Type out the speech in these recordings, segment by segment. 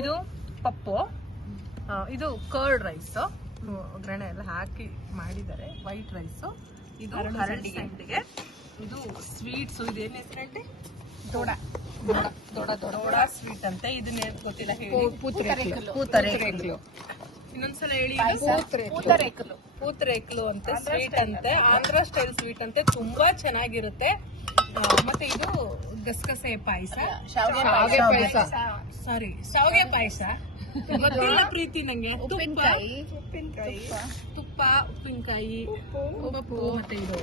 ಇದು ಪಪ್ಪು, ಇದು curd rice, ಒಗ್ಗರಣೆ ಎಲ್ಲ ಹಾಕಿ ಮಾಡಿದ್ದಾರೆ. ವೈಟ್ ರೈಸ್, ಇದು ಹರಳಿ ಸಂಡಿಗೆ, ಇದು ಸ್ವೀಟ್ಸ್. ಇದೇನು ಹೆಸರಂತೆ? ದೊಡ ಸ್ವೀಟ್ ಅಂತೆ. ಇದನ್ನೇ ಗೊತ್ತಿಲ್ಲ ಹೇಳಿ. ಪೂತರೇಕಲು. ಇನ್ನೊಂದ್ಸಲ ಹೇಳಿ. ಪೂತರೇಕಲು ಅಂತೆ ಸ್ವೀಟ್ ಅಂತೆ, ಆಂಧ್ರ ಸ್ಟೈಲ್ ಸ್ವೀಟ್ ಅಂತೆ, ತುಂಬಾ ಚೆನ್ನಾಗಿರುತ್ತೆ. ಮತ್ತೆ ಇದು ಗಸಗಸೆ ಪಾಯಸ, ಸಾರಿ ಶಾವಿಗೆ ಪಾಯಸ. ಗೊತ್ತಿಲ್ಲ ಪ್ರೀತಿ ನಂಗೆ. ತುಪ್ಪ, ಉಪ್ಪಿನಕಾಯಿ, ಪಪ್ಪು, ಮತ್ತೆ ಇದು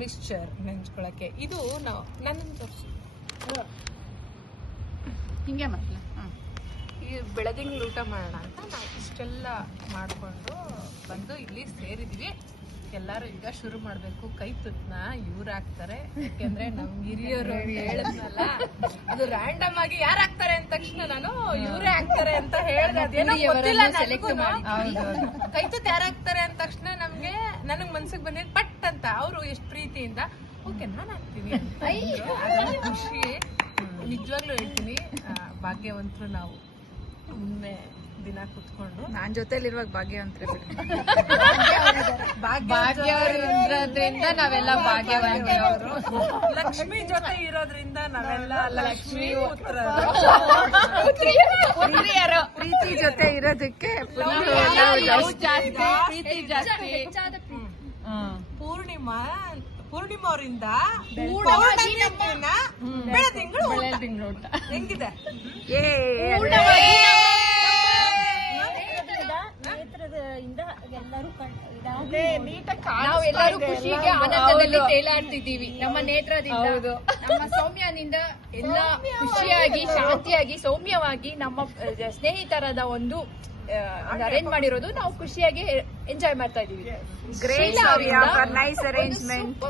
ಮಿಕ್ಸ್ಚರ್ ನೆಂಚ್ಕೊಳಕ್ಕೆ. ಇದು ನನ್ನ ತೋರಿಸಿ. ಹಿಂಗೆ ಮಾಡ್ಲ ಈ ಬೆಳದಿಂಗ್ಳು ಊಟ ಮಾಡೋಣ ಅಂತ ನಾವು ಇಷ್ಟೆಲ್ಲ ಮಾಡ್ಕೊಂಡು ಬಂದು ಇಲ್ಲಿ ಸೇರಿದ್ವಿ. ಎಲ್ಲಾರು ಈಗ ಶುರು ಮಾಡ್ಬೇಕು. ಕೈ ತುತ್ತನ ಇವ್ರು ಹಾಕ್ತಾರೆ, ಯಾಕೆಂದ್ರೆ ನಮ್ ಹಿರಿಯರು ಹೇಳದ್ನಲ್ಲ, ಅದು ರ್ಯಾಂಡಮ್ ಆಗಿ ಯಾರು ಹಾಕ್ತಾರೆ ಅಂದ ತಕ್ಷಣ ನಾನು ಇವ್ರೇ ಹಾಕ್ತಾರೆ ಅಂತ ಹೇಳ್ದೆ. ಅದೇನೋ ಗೊತ್ತಿಲ್ಲ ನನಗೂನು. ಕೈ ತುತ್ತ ಯಾರು ಹಾಕ್ತಾರೆ ಅಂದ ತಕ್ಷಣ ನನಗ್ ಮನ್ಸಿಗೆ ಬಂದಿದ್ ಪಟ್ ಅಂತ. ಅವ್ರು ಎಷ್ಟು ಪ್ರೀತಿಯಿಂದ ಓಕೆ ನಾನ್ ಹಾಕ್ತೀನಿ ಅಂತ ಹೇಳಿದ್ರು. ಅದೊಂದು ಖುಷಿ. ನಿಜವಾಗ್ಲೂ ಹೇಳ್ತೀನಿ, ಭಾಗ್ಯವಂತರು ನಾವು. ಮುಂದೆ ದಿನ ಕುತ್ಕೊಂಡು ನಾನ್ ಜೊತೆಲಿರುವಾಗ ಭಾಗ್ಯವಂತ್ರೆ ಭಾಗ್ಯವಂತರಿಂದ ನಾವೆಲ್ಲ ಭಾಗ್ಯವಂತರು. ಲಕ್ಷ್ಮಿ ಜೊತೆ ಇರೋದ್ರಿಂದ ನಾವೆಲ್ಲ ಲಕ್ಷ್ಮಿ ಪ್ರೀತಿ ಜೊತೆ ಇರೋದಕ್ಕೆ ಪ್ರೀತಿ ಜಾಸ್ತಿ. ಪೂರ್ಣಿಮಾ ಅವರಿಂದ ಬೆಳದಿಂಗಳು ಊಟ ಹೆಂಗಿದೆ? ನಾವೆಲ್ಲರೂ ಖುಷಿಗೆ ಆನಂದದಲ್ಲಿ ತೇಲಾಡ್ತಿದ್ದೀವಿ. ನಮ್ಮ ನೇತ್ರದಿಂದ, ನಮ್ಮ ಸೌಮ್ಯನಿಂದ ಎಲ್ಲ ಖುಷಿಯಾಗಿ, ಶಾಂತಿಯಾಗಿ, ಸೌಮ್ಯವಾಗಿ ನಮ್ಮ ಸ್ನೇಹಿತರದ ಒಂದು ಅರೇಂಜ್ ಮಾಡಿರೋದು ನಾವು ಖುಷಿಯಾಗಿ ಎಂಜಾಯ್ ಮಾಡ್ತಾ ಇದೀವಿ. Great, Naice arrangement.